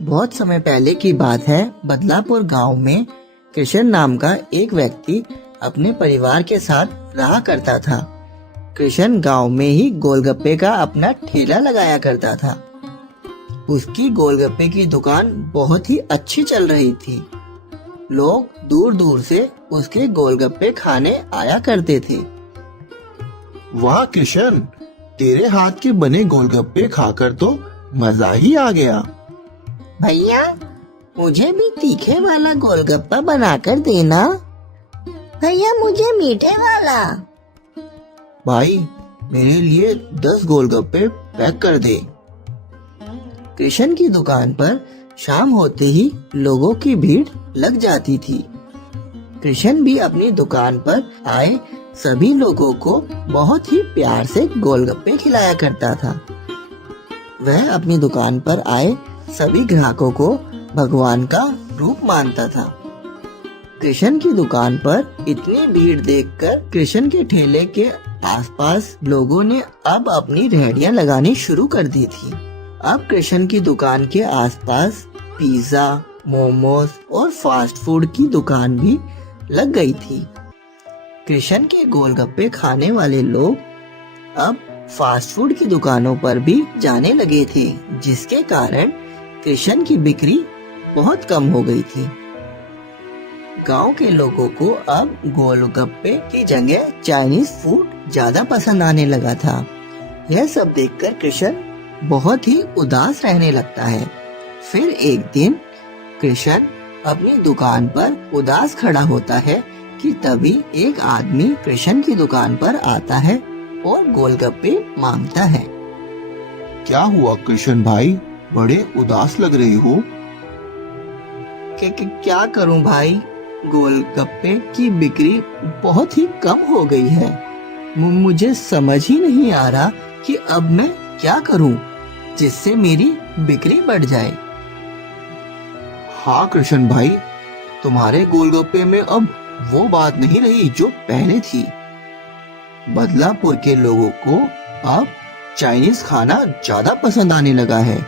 बहुत समय पहले की बात है। बदलापुर गांव में कृष्ण नाम का एक व्यक्ति अपने परिवार के साथ रहा करता था। कृष्ण गांव में ही गोलगप्पे का अपना ठेला लगाया करता था। उसकी गोलगप्पे की दुकान बहुत ही अच्छी चल रही थी। लोग दूर दूर से उसके गोलगप्पे खाने आया करते थे। वाह कृष्ण, तेरे हाथ के बने गोलगप्पे खाकर तो मजा ही आ गया। भैया, मुझे भी तीखे वाला गोलगप्पा बनाकर देना। भैया, मुझे मीठे वाला। भाई, मेरे लिए 10 गोलगप्पे पैक कर दे। कृष्ण की दुकान पर शाम होते ही लोगों की भीड़ लग जाती थी। कृष्ण भी अपनी दुकान पर आए सभी लोगों को बहुत ही प्यार से गोलगप्पे खिलाया करता था। वह अपनी दुकान पर आए सभी ग्राहकों को भगवान का रूप मानता था। कृष्ण की दुकान पर इतनी भीड़ देखकर कृष्ण के ठेले के आसपास लोगों ने अब अपनी रेहड़ियां लगानी शुरू कर दी थी। अब कृष्ण की दुकान के आसपास पिज्जा, मोमोज और फास्ट फूड की दुकान भी लग गई थी। कृष्ण के गोलगप्पे खाने वाले लोग अब फास्ट फूड की दुकानों पर भी जाने लगे थे, जिसके कारण कृष्ण की बिक्री बहुत कम हो गई थी। गांव के लोगों को अब गोलगप्पे की जगह चाइनीज फूड ज्यादा पसंद आने लगा था। यह सब देखकर कृष्ण बहुत ही उदास रहने लगता है। फिर एक दिन कृष्ण अपनी दुकान पर उदास खड़ा होता है कि तभी एक आदमी कृष्ण की दुकान पर आता है और गोलगप्पे मांगता है। क्या हुआ कृष्ण भाई, बड़े उदास लग रहे हो? क्या करूं भाई, गोलगप्पे की बिक्री बहुत ही कम हो गई है। मुझे समझ ही नहीं आ रहा कि अब मैं क्या करूं जिससे मेरी बिक्री बढ़ जाए। हाँ कृष्ण भाई, तुम्हारे गोलगप्पे में अब वो बात नहीं रही जो पहले थी। बदलापुर के लोगों को अब चाइनीज खाना ज्यादा पसंद आने लगा है।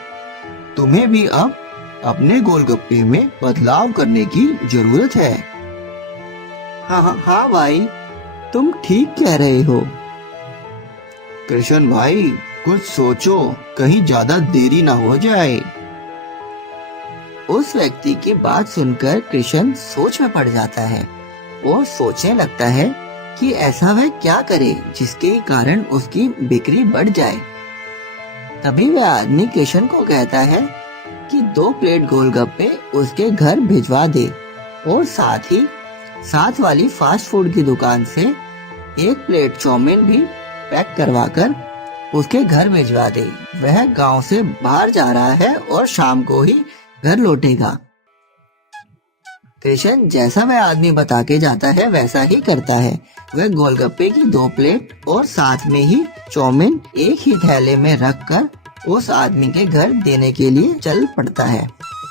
तुम्हें भी अब अपने गोलगप्पे में बदलाव करने की जरूरत है। हाँ भाई, तुम ठीक कह रहे हो। कृष्ण भाई, कुछ सोचो, कहीं ज्यादा देरी ना हो जाए। उस व्यक्ति की बात सुनकर कृष्ण सोच में पड़ जाता है और सोचने लगता है कि ऐसा वह क्या करे जिसके कारण उसकी बिक्री बढ़ जाए। तभी वह आदमी कृष्ण को कहता है कि 2 प्लेट गोलगप्पे उसके घर भिजवा दे और साथ ही साथ वाली फास्ट फूड की दुकान से 1 प्लेट चाउमीन भी पैक करवाकर उसके घर भिजवा दे। वह गांव से बाहर जा रहा है और शाम को ही घर लौटेगा। कृष्ण जैसा वह आदमी बता के जाता है वैसा ही करता है। वह गोलगप्पे की 2 प्लेट और साथ में ही चाउमीन एक ही थैले में रखकर उस आदमी के घर देने के लिए चल पड़ता है।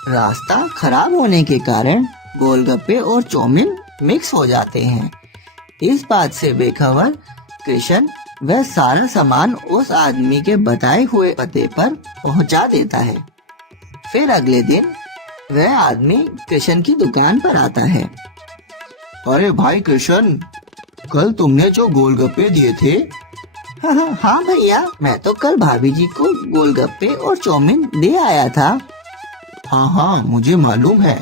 रास्ता खराब होने के कारण गोलगप्पे और चाउमीन मिक्स हो जाते हैं। इस बात से बेखबर कृष्ण वह सारा सामान उस आदमी के बताए हुए पते पर पहुंचा देता है। फिर अगले दिन वह आदमी कृष्ण की दुकान पर आता है। अरे भाई कृष्ण, कल तुमने जो गोलगप्पे दिए थे। हाँ भैया, मैं तो कल भाभी जी को गोलगप्पे और चाउमीन दे आया था। हाँ, मुझे मालूम है,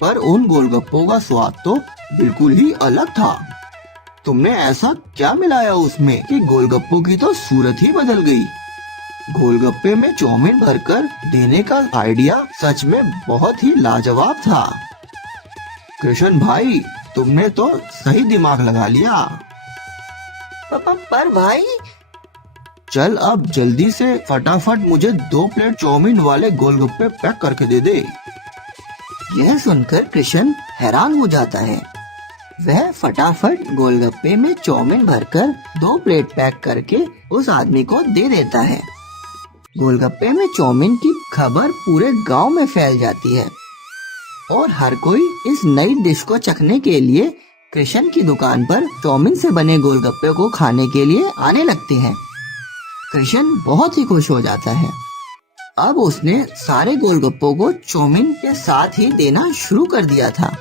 पर उन गोलगप्पों का स्वाद तो बिल्कुल ही अलग था। तुमने ऐसा क्या मिलाया उसमें कि गोलगप्पों की तो सूरत ही बदल गई। गोलगप्पे में चाउमीन भरकर देने का आइडिया सच में बहुत ही लाजवाब था। कृष्ण भाई, तुमने तो सही दिमाग लगा लिया। पर भाई, चल अब जल्दी से फटाफट मुझे 2 प्लेट चाउमीन वाले गोलगप्पे पैक करके दे दे। यह सुनकर कृष्ण हैरान हो जाता है। वह फटाफट गोलगप्पे में चाउमीन भरकर 2 प्लेट पैक करके उस आदमी को दे देता है। गोलगप्पे में चाउमीन की खबर पूरे गांव में फैल जाती है और हर कोई इस नई डिश को चखने के लिए कृष्ण की दुकान पर चाउमीन से बने गोलगप्पे को खाने के लिए आने लगते हैं। कृष्ण बहुत ही खुश हो जाता है। अब उसने सारे गोलगप्पों को चाउमीन के साथ ही देना शुरू कर दिया था।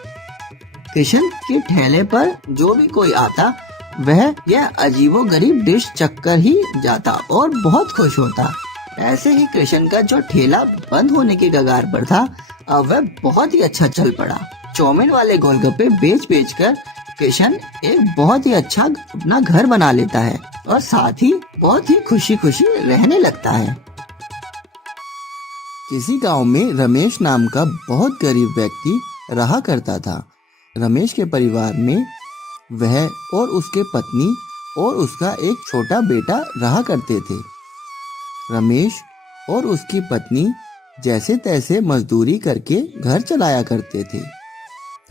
किशन के ठेले पर जो भी कोई आता वह यह अजीबोगरीब डिश चखकर ही जाता और बहुत खुश होता। ऐसे ही कृष्ण का जो ठेला बंद होने के कगार पर था, अब वह बहुत ही अच्छा चल पड़ा। चाउमीन वाले गोलगप्पे बेच कर कृष्ण एक बहुत ही अच्छा अपना घर बना लेता है और साथ ही बहुत ही खुशी खुशी रहने लगता है। किसी गांव में रमेश नाम का बहुत गरीब व्यक्ति रहा करता था। रमेश के परिवार में वह और उसके पत्नी और उसका एक छोटा बेटा रहा करते थे। रमेश और उसकी पत्नी जैसे तैसे मजदूरी करके घर चलाया करते थे।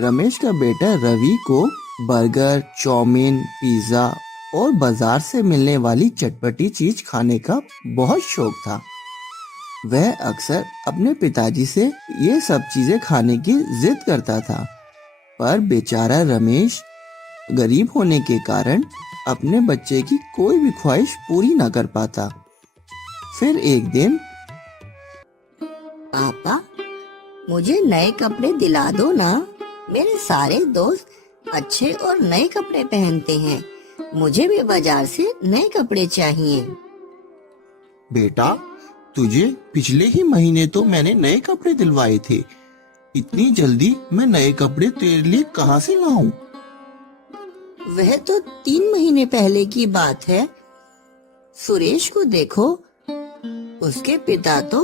रमेश का बेटा रवि को बर्गर, चाउमीन, पिज्जा और बाजार से मिलने वाली चटपटी चीज खाने का बहुत शौक था। वह अक्सर अपने पिताजी से ये सब चीजें खाने की जिद करता था, पर बेचारा रमेश गरीब होने के कारण अपने बच्चे की कोई भी ख्वाहिश पूरी ना कर पाता। फिर एक दिन, पापा मुझे नए कपड़े दिला दो ना, मेरे सारे दोस्त अच्छे और नए कपड़े पहनते हैं, मुझे भी बाजार से नए कपड़े चाहिए। बेटा तुझे पिछले ही महीने तो मैंने नए कपड़े दिलवाए थे, इतनी जल्दी मैं नए कपड़े तेरे लिए कहाँ से लाऊं? वह तो 3 महीने पहले की बात है। सुरेश को देखो, उसके पिता तो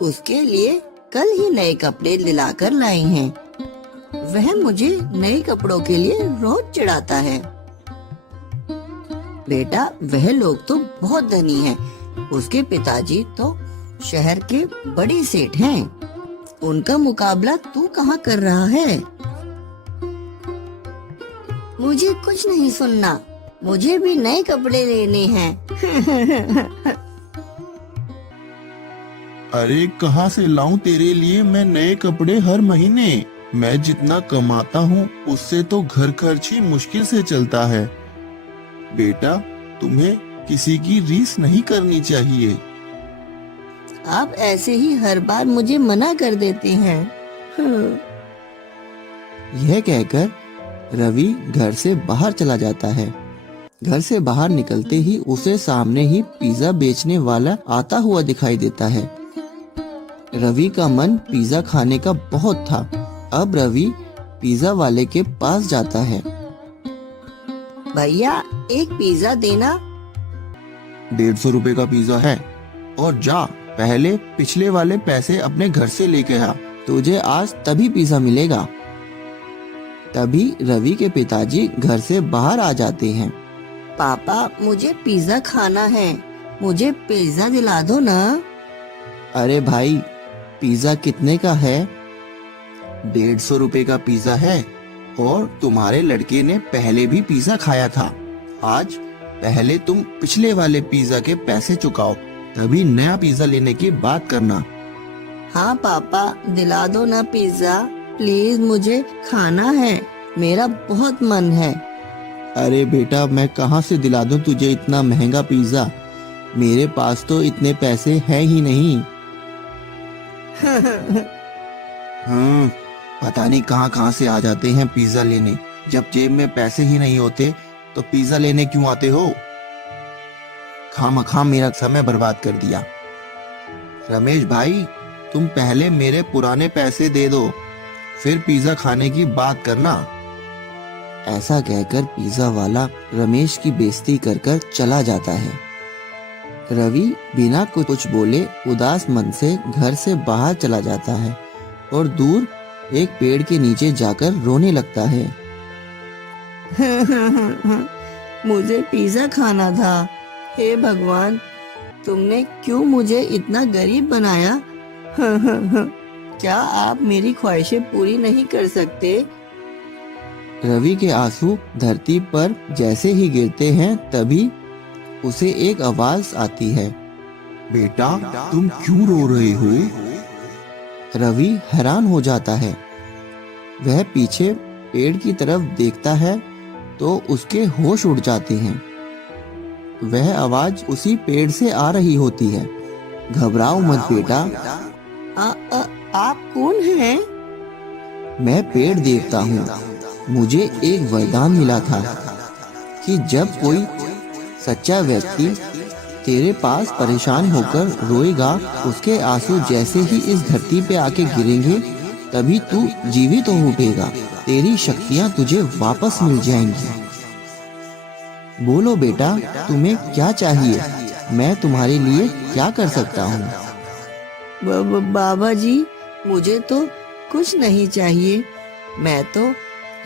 उसके लिए कल ही नए कपड़े दिलाकर लाए हैं। वह मुझे नए कपड़ों के लिए रोज चिढ़ाता है। बेटा वह लोग तो बहुत धनी हैं, उसके पिताजी तो शहर के बड़े सेठ हैं, उनका मुकाबला तू कहाँ कर रहा है? मुझे कुछ नहीं सुनना, मुझे भी नए कपड़े लेने हैं। अरे कहाँ से लाऊं तेरे लिए मैं नए कपड़े हर महीने? मैं जितना कमाता हूँ उससे तो घर खर्च ही मुश्किल से चलता है। बेटा तुम्हें किसी की रीस नहीं करनी चाहिए। आप ऐसे ही हर बार मुझे मना कर देते हैं। यह कहकर रवि घर से बाहर चला जाता है। घर से बाहर निकलते ही उसे सामने ही पिज्जा बेचने वाला आता हुआ दिखाई देता है। रवि का मन पिज्जा खाने का बहुत था। अब रवि पिज्जा वाले के पास जाता है। भैया एक पिज्जा देना। 150 रुपए का पिज्जा है, और जा पहले पिछले वाले पैसे अपने घर से लेके आ। तुझे आज तभी पिज्जा मिलेगा। तभी रवि के पिताजी घर से बाहर आ जाते हैं। पापा मुझे पिज्जा खाना है, मुझे पिज्जा दिला दो ना। अरे भाई पिज्जा कितने का है? 150 रुपए का पिज्जा है, और तुम्हारे लड़के ने पहले भी पिज्जा खाया था। आज पहले तुम पिछले वाले पिज्जा के पैसे चुकाओ, तभी नया पिज्जा लेने की बात करना। हाँ पापा दिला दो ना पिज्जा, प्लीज मुझे खाना है, मेरा बहुत मन है। अरे बेटा मैं कहाँ से दिला दूं तुझे इतना महंगा पिज्जा? मेरे पास तो इतने पैसे हैं ही नहीं। पता नहीं कहाँ कहाँ से आ जाते हैं पिज्जा लेने। जब जेब में पैसे ही नहीं होते तो पिज्जा लेने क्यों आते हो? खामखा मेरा समय बर्बाद कर दिया। रमेश भाई तुम पहले मेरे पुराने पैसे दे दो, फिर पिज्जा खाने की बात करना। ऐसा कहकर पिज्जा वाला रमेश की बेइज्जती कर कर चला जाता है। रवि बिना कुछ बोले उदास मन से घर से बाहर चला जाता है और दूर एक पेड़ के नीचे जाकर रोने लगता है। मुझे पिज्जा खाना था। हे भगवान, तुमने क्यों मुझे इतना गरीब बनाया? क्या आप मेरी ख्वाहिशें पूरी नहीं कर सकते? रवि के आंसू धरती पर जैसे ही गिरते हैं तभी उसे एक आवाज आती है। बेटा तुम क्यों रो रहे हो? रवि हैरान हो जाता है। वह पीछे पेड़ की तरफ देखता है तो उसके होश उड़ जाते हैं। वह आवाज उसी पेड़ से आ रही होती है। घबराओ मत बेटा, आप कौन हैं? मैं पेड़ देवता हूँ। मुझे एक वरदान मिला था कि जब कोई सच्चा व्यक्ति तेरे पास परेशान होकर रोएगा, उसके आंसू जैसे ही इस धरती पे आके गिरेंगे, तभी तू जीवित हो उठेगा। तेरी शक्तियाँ तुझे वापस मिल जाएंगी। बोलो बेटा, तुम्हें क्या चाहिए? मैं तुम्हारे लिए क्या कर सकता हूँ? बाबा जी, मुझे तो कुछ नहीं चाहिए। मैं तो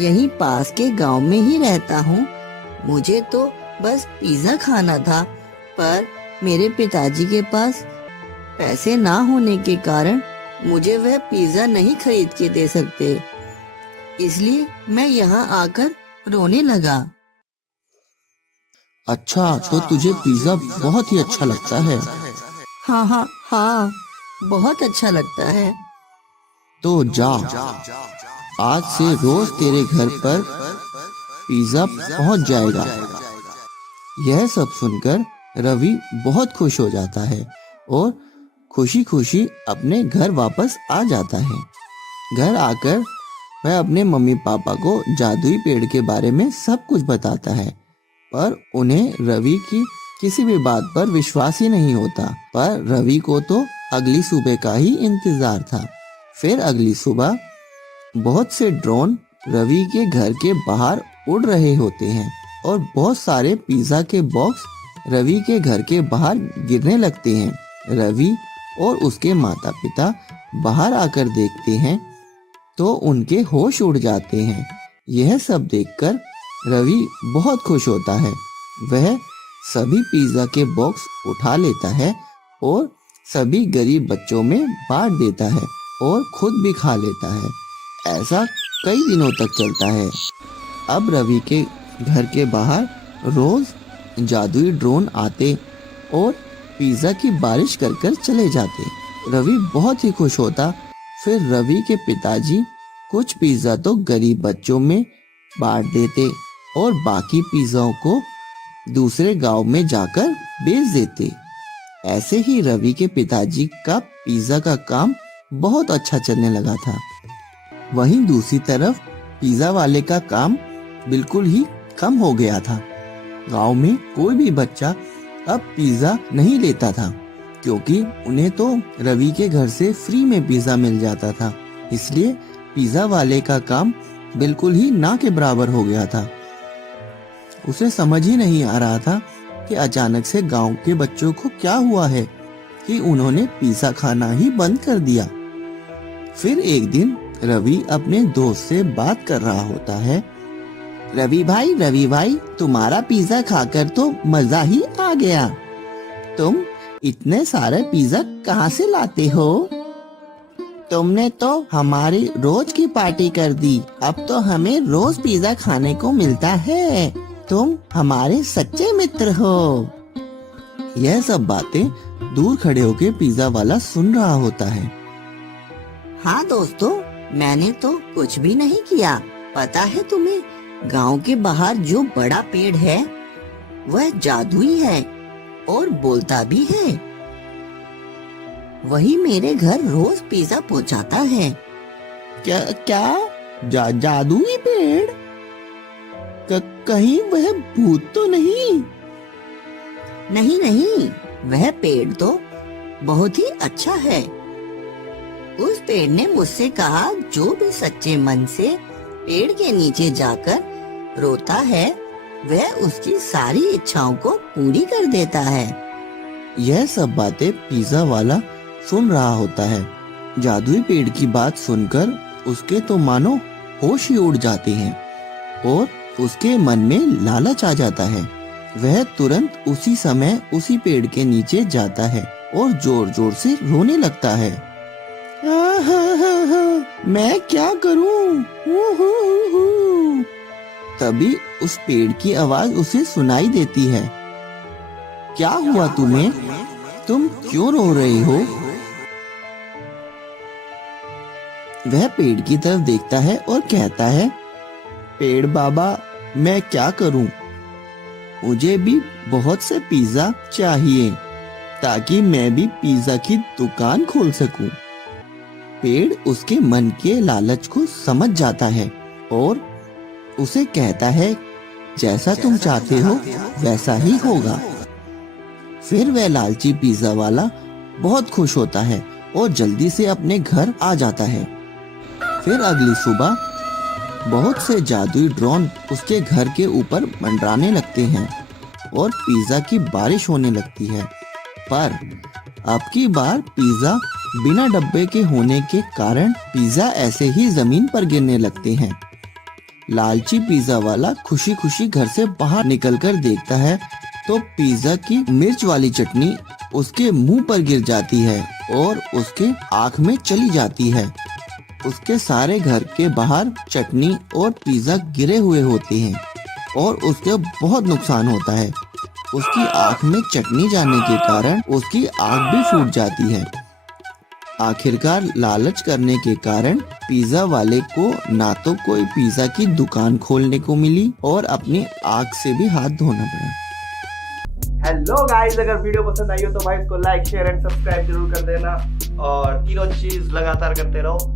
यहीं पास के गांव में ही रहता हूँ। मुझे तो बस पिज्जा खाना था, पर मेरे पिताजी के पास पैसे ना होने के कारण मुझे वह पिज्जा नहीं खरीद के दे सकते। इसलिए मैं यहाँ आकर रोने लगा। अच्छा, तो तुझे पिज्जा बहुत ही अच्छा लगता है। हाँ, बहुत अच्छा लगता है। तो जा, आज से रोज तेरे घर पर पिज्जा पहुंच जाएगा। यह सब सुनकर रवि बहुत खुश हो जाता है और खुशी खुशी अपने घर वापस आ जाता है। घर आकर वह अपने मम्मी पापा को जादुई पेड़ के बारे में सब कुछ बताता है, पर उन्हें रवि की किसी भी बात पर विश्वास ही नहीं होता। पर रवि को तो अगली सुबह का ही इंतजार था। फिर अगली सुबह बहुत से ड्रोन रवि के घर के बाहर उड़ रहे होते हैं और बहुत सारे पिज्जा के बॉक्स रवि के घर के बाहर गिरने लगते हैं। रवि और उसके माता पिता बाहर आकर देखते हैं तो उनके होश उड़ जाते हैं। यह सब देखकर रवि बहुत खुश होता है। वह सभी पिज्जा के बॉक्स उठा लेता है और सभी गरीब बच्चों में बांट देता है और खुद भी खा लेता है। ऐसा कई दिनों तक चलता है। अब रवि के घर के बाहर रोज जादुई ड्रोन आते और पिज्जा की बारिश कर कर चले जाते। रवि बहुत ही खुश होता। फिर रवि के पिताजी कुछ पिज्जा तो गरीब बच्चों में बांट देते और बाकी पिज्जाओं को दूसरे गांव में जाकर बेच देते। ऐसे ही रवि के पिताजी का पिज्जा का काम बहुत अच्छा चलने लगा था। वहीं दूसरी तरफ पिज्जा वाले का काम बिल्कुल ही कम हो गया था। गांव में कोई भी बच्चा अब पिज्जा नहीं लेता था, क्योंकि उन्हें तो रवि के घर से फ्री में पिज्जा मिल जाता था। इसलिए पिज्जा वाले का काम बिल्कुल ही ना के बराबर हो गया था। उसे समझ ही नहीं आ रहा था कि अचानक से गांव के बच्चों को क्या हुआ है कि उन्होंने पिज्जा खाना ही बंद कर दिया। फिर एक दिन रवि अपने दोस्त से बात कर रहा होता है। रवि भाई, तुम्हारा पिज्जा खाकर तो मजा ही आ गया। तुम इतने सारे पिज्जा कहाँ से लाते हो? तुमने तो हमारी रोज की पार्टी कर दी। अब तो हमें रोज पिज्जा खाने को मिलता है। तुम हमारे सच्चे मित्र हो। यह सब बातें दूर खड़े होकर पिज्जा वाला सुन रहा होता है। हाँ दोस्तों, मैंने तो कुछ भी नहीं किया। पता है तुम्हें, गांव के बाहर जो बड़ा पेड़ है वह जादुई है और बोलता भी है। वही मेरे घर रोज पिज्जा पहुंचाता है। क्या जादुई पेड़? कहीं वह भूत तो नहीं? नहीं, वह पेड़ तो बहुत ही अच्छा है। उस पेड़ ने मुझसे कहा, जो भी सच्चे मन से पेड़ के नीचे जाकर रोता है, वह उसकी सारी इच्छाओं को पूरी कर देता है। यह सब बातें पिज्जा वाला सुन रहा होता है। जादुई पेड़ की बात सुनकर उसके तो मानो होश ही उड़ जाते हैं और उसके मन में लालच आ जाता है। वह तुरंत उसी समय उसी पेड़ के नीचे जाता है और जोर जोर से रोने लगता है। मैं क्या करूं? तभी उस पेड़ की आवाज उसे सुनाई देती है। क्या हुआ तुम्हें? तुम क्यों रो रहे हो? वह पेड़ की तरफ देखता है और कहता है, पेड़ बाबा, मैं क्या करूं? मुझे भी बहुत से पिज्जा चाहिए। ताकि मैं भी पिज्जा की दुकान खोल सकूं। पेड़ उसके मन के लालच को समझ जाता है और उसे कहता है, जैसा तुम चाहते हो वैसा ही होगा। फिर वह लालची पिज्जा वाला बहुत खुश होता है और जल्दी से अपने घर आ जाता है। फिर अगली सुबह बहुत से जादुई ड्रोन उसके घर के ऊपर मंडराने लगते हैं और पिज्जा की बारिश होने लगती है। पर अब की बार पिज्जा बिना डब्बे के होने के कारण पिज्जा ऐसे ही जमीन पर गिरने लगते हैं। लालची पिज्जा वाला खुशी खुशी घर से बाहर निकलकर देखता है तो पिज्जा की मिर्च वाली चटनी उसके मुंह पर गिर जाती है और उसके आँख में चली जाती है। उसके सारे घर के बाहर चटनी और पिज्जा गिरे हुए होते हैं और उसके बहुत नुकसान होता है। उसकी आँख में चटनी जाने के कारण उसकी आँख भी फूट जाती है। आखिरकार लालच करने के कारण पिज्जा वाले को ना तो कोई पिज्जा की दुकान खोलने को मिली और अपनी आँख से भी हाथ धोना पड़ा। हेलो गाइस, अगर वीडियो पसंद आई हो तो भाई इसको लाइक शेयर एंड सब्सक्राइब जरूर कर देना और तीनों चीज लगातार करते रहो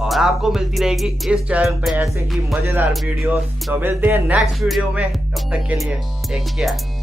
और आपको मिलती रहेगी इस चैनल पे ऐसे ही मजेदार वीडियो। तो मिलते हैं नेक्स्ट वीडियो में, तब तक के लिए टेक केयर।